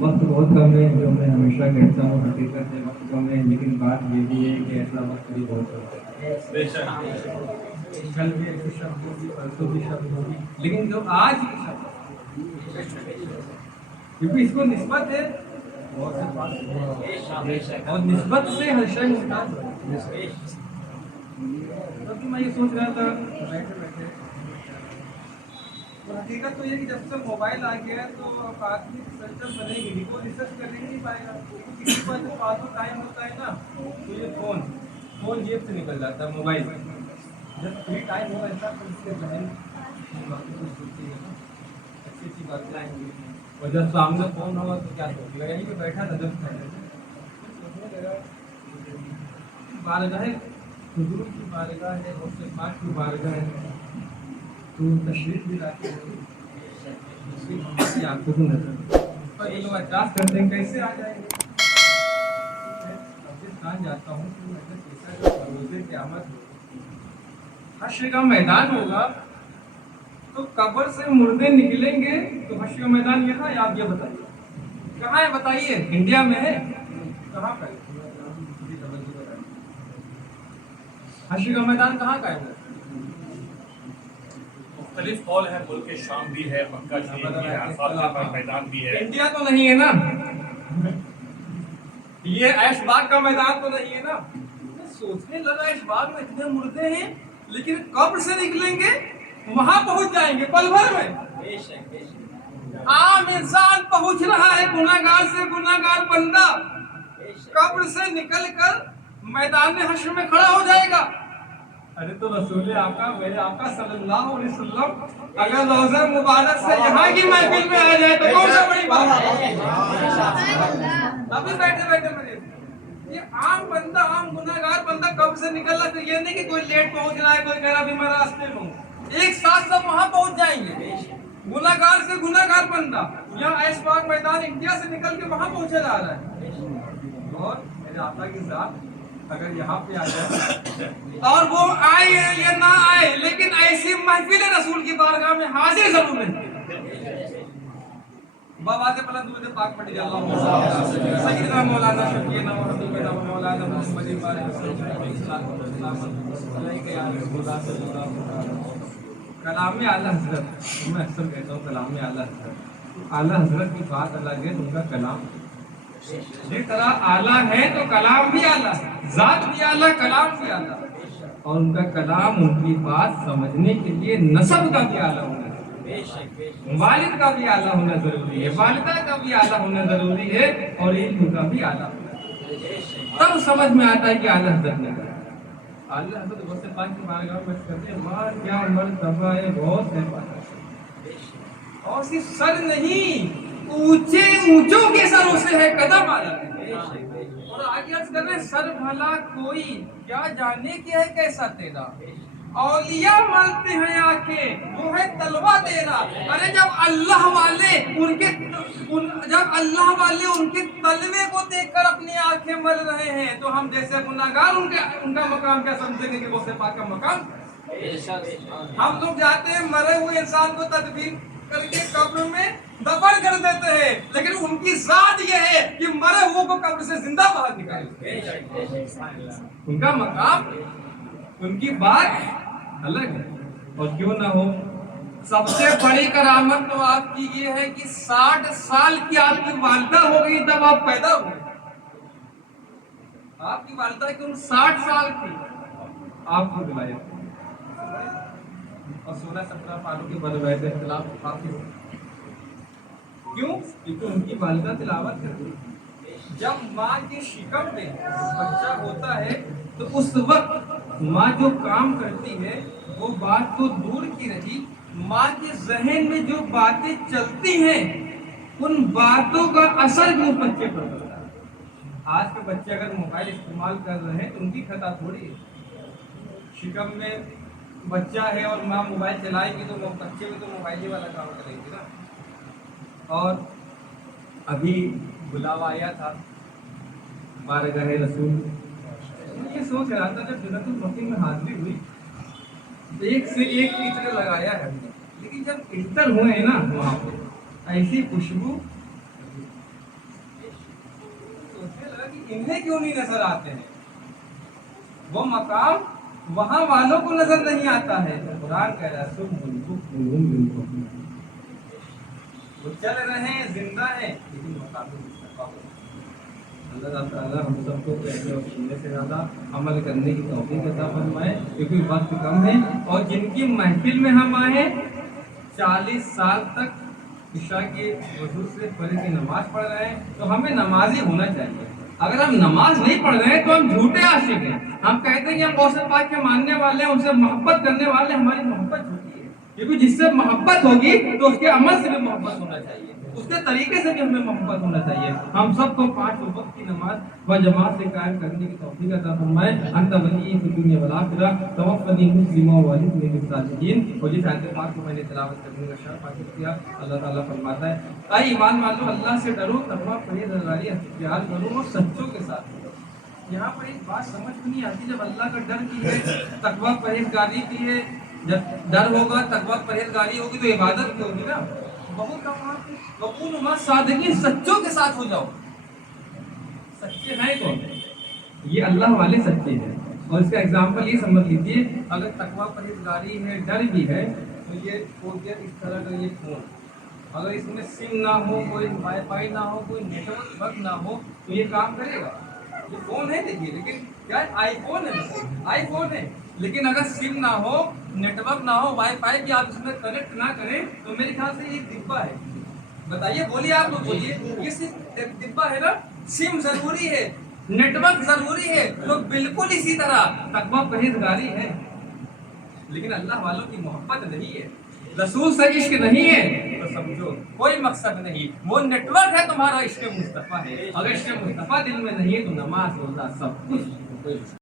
वक्त बहुत कम है, जो मैं हमेशा कहता हूँ हकीकत है वक्त कम है, लेकिन बात ये भी है कि ऐसा वक्त भी बहुत होता है। कल भी ऐसे शब्द होगी, परसों भी शब्द होगी, लेकिन जो आज की शब्द, क्योंकि इसको निस्बत है बहुत से पास और निस्बत से हर शय मुमताज है। तभी मैं ये सोच रहा था बैठे बैठे, तो हकीकत तो ये कि जब से मोबाइल आ गया तो अब आदमी रिसर्चर बनेगी, वो रिसर्च करने ही नहीं पाएगा। किसी के पास जब फालतू टाइम होता है ना तो ये फोन जेब से निकल जाता है, मोबाइल जब फ्री टाइम हो ऐसा तो इसके बहन सोचती है ना, अच्छी अच्छी बातें आएंगी, और जब सामने फोन होगा तो क्या सोचेगा, यहीं पे बैठा था जब सोचने लगा बारगाह हुजूर की बारगाह है, उससे पाक की बारगाह है, तो तशरीफ भी लाती है उसकी आंखों को नजर, और ये लोग अरदास करते हैं कैसे आ जाएंगे। पाकिस्तान जाता हूँ तो मैंने सोचा कि रोज़े क़यामत हश्र का मैदान होगा तो कब्र से मुर्दे निकलेंगे, तो हश्र का मैदान यहाँ है, आप ये बताइए कहाँ है, बताइए इंडिया में है कहाँ पर हश्र का मैदान कहाँ का है वो? मुख्तलिफ कौल है, मुल्क शाम भी है, मक्का भी है, अरफात का मैदान भी है। इंडिया तो नहीं है ना, ये ऐशबाग का मैदान तो नहीं है ना। सोचने लगा ऐशबाग में इतने मुर्दे हैं, लेकिन कब्र से निकलेंगे वहां पहुंच जाएंगे पल भर में। आम इंसान पहुंच रहा है गुनाहगार से गुनाहगार बंदा कब्र से निकलकर मैदान हश्र में खड़ा हो जाएगा। अरे तो रसूल आका मेरे आका सल्लल्लाहु अलैहि वसल्लम अगर रोज़ा मुबारक से यहाँ की महफिल में आ जाए तो कौन सा बड़ी बात है। अभी बैठे बैठे मेरे ये आम बंदा, आम गुनाहगार बंदा कब से निकल रहा, तो ये नहीं कि कोई लेट पहुंच रहा है, कोई कह रहा भी मैं रास्ते में हूँ, एक साथ सब वहां पहुंच जाएंगे। गुनाहगार से गुनाहगार बंदा यहाँ ऐशबाग मैदान इंडिया से निकल के वहां पहुंचे जा रहा है, और मेरे आका की जात अगर यहाँ पे आ जाए और वो आए या ना आए, लेकिन ऐसी महफिल रसूल की बारगाह में हाजिर जरूर है। बाबा से पहले दूध पाक पड़ गया सैयदना मौलाना शफीना व हबीबना व मौलाना मुहम्मद कलाम आला हजरत, मैं अक्सर कहता हूँ कलाम आला हजरत, आला हजरत की बात अलग है, उनका कलाम जिस तरह आला है तो कलाम भी आला है, जात भी आला कलाम भी आला, और उनका कलाम उनकी बात समझने के लिए नसब का भी आला होना है, वालिद का भी आला होना जरूरी है, वालिदा का भी आला होना जरूरी है, और इल्म का भी आला होना है। तब समझ में आता है कि आला हजरत ने कहा। आला हजरत बहुत से पाक की बारगाह में करते हैं, मां क्या मर्तबा है बहुत है, और सिर्फ सर नहीं ऊंचे ऊंचों के सरों से है कदम आला, और आगे अर्ज कर रहे सर भला कोई क्या जाने क्या है कैसा तेरा, औलिया मानते हैं आंखें वो है तलवा तेरा। अरे जब अल्लाह वाले उनके तलवे को देखकर अपनी आंखें मल रहे हैं, तो हम जैसे गुनाहगार उनका मकाम क्या समझेंगे कि वो से पाक का मकाम। हम लोग जाते हैं मरे हुए इंसान को तदबीर करके कब्र में दफन कर देते हैं, लेकिन उनकी जात ये है कि मरे हुए को कब्र से जिंदा बाहर निकाले। उनका मकाम, उनकी बात अलग है। और क्यों ना हो, सबसे बड़ी करामत तो आपकी ये है कि 60 साल की आपकी वालिदा हो गई तब आप पैदा हुए। आपकी वालिदा की 60 साल की आपको दिलाया, और 16-17 सालों के बाद वैसे इख्तिलाफ काफी हो। क्यों? क्योंकि उनकी वालिदा तिलावत करती है। जब माँ के शिकम में बच्चा होता है तो उस वक्त माँ जो काम करती है वो बात तो दूर की रही, माँ के जहन में जो बातें चलती हैं उन बातों का असर भी उस बच्चे पर पड़ता है। आज के बच्चे अगर मोबाइल इस्तेमाल कर रहे हैं तो उनकी खता थोड़ी है। शिकम में बच्चा है और माँ मोबाइल चलाएगी तो वो बच्चे भी तो मोबाइल ही वाला काम करेंगे ना। और अभी बुलावा आया था बारगाह रसूल, ये सोच रहा था जब जन्नतुल बकी में हाजिरी हुई तो एक से एक इत्र लगाया है, लेकिन जब इत्र हुए ना वहाँ पे ऐसी खुशबू کہ انہیں کیوں نہیں نظر آتے ہیں؟ وہ مقام وہاں والوں کو نظر نہیں آتا ہے. تو قرآن کہہ رہا ہے وہ چل رہے ہیں، زندہ ہیں، لیکن مقام مصطفیٰ کو. اللہ تعالیٰ ہم سب کو کہنے اور سننے سے زیادہ عمل کرنے کی توفیق عطا فرمائے، کیونکہ وقت کم ہے. اور جن کی محفل میں ہم آئے 40 سال تک عشاء کے وضو سے فجر کی نماز پڑھ رہے ہیں، تو ہمیں نمازی ہونا چاہیے. اگر ہم نماز نہیں پڑھ رہے ہیں تو ہم جھوٹے عاشق ہیں. ہم کہتے ہیں کہ ہم غوث پاک کے ماننے والے ہیں، ان سے محبت کرنے والے ہیں. ہماری محبت جھوٹی ہے، کیونکہ جس سے محبت ہوگی تو اس کے عمل سے بھی محبت ہونا چاہیے، اس کے طریقے سے بھی ہمیں محبت ہونا چاہیے. ہم سب کو 5 وقت کی نماز و جماعت سے قائم کرنے کی توفیق عطا فرمائے. انت ولی فی الدنیا والآخرہ توفنی مسلما والحقنی بالصالحین. اور جس آیت پاک کو میں نے تلاوت کرنے کا شرف حاصل کیا، اللہ تعالیٰ فرماتا ہے اے ایمان والو اللہ سے ڈرو، تقویٰ پرہیزگاری اختیار کرو اور سچوں کے ساتھ رہو. یہاں پر ایک بات سمجھ میں نہیں آتی، جب اللہ کا ڈر کی ہے، تقویٰ پرہیزگاری کی ہے، جب ڈر ہوگا تقویٰ پرہیزگاری ہوگی تو عبادت کی ہوگی نا. بہت کہا وقول ما صادقین، سچوں کے ساتھ ہو جاؤ. سچے ہیں کون؟ یہ اللہ والے سچے ہیں. اور اس کا ایگزامپل یہ سمجھ لیجیے، اگر تقویٰ پرہیزگاری ہے، ڈر بھی ہے، تو یہ ہو گیا اس طرح کا یہ فون. اگر اس میں سم نہ ہو، کوئی وائی فائی نہ ہو، کوئی نیٹورک ورک نہ ہو تو یہ کام کرے گا. یہ فون ہے دیکھیے، لیکن کیا آئی فون ہے، آئی فون ہے، لیکن اگر سم نہ ہو، نیٹورک نہ ہو، وائی فائی بھی آپ اس میں کنیکٹ نہ کریں تو میرے خیال سے یہ ڈبہ ہے. بتائیے، بولیے، آپ لوگ بولیے. یہ صرف ایک ڈبہ ہے نا. سم ضروری ہے، نیٹورک ضروری ہے، تو بالکل اسی طرح تقویٰ پرہیزگاری ہے. لیکن اللہ والوں کی محبت نہیں ہے، رسول سے عشق نہیں ہے، تو سمجھو کوئی مقصد نہیں. وہ نیٹورک ہے تمہارا عشق مصطفیٰ ہے. اگر عشق مصطفیٰ دل میں نہیں ہے تو نماز روزہ سب کچھ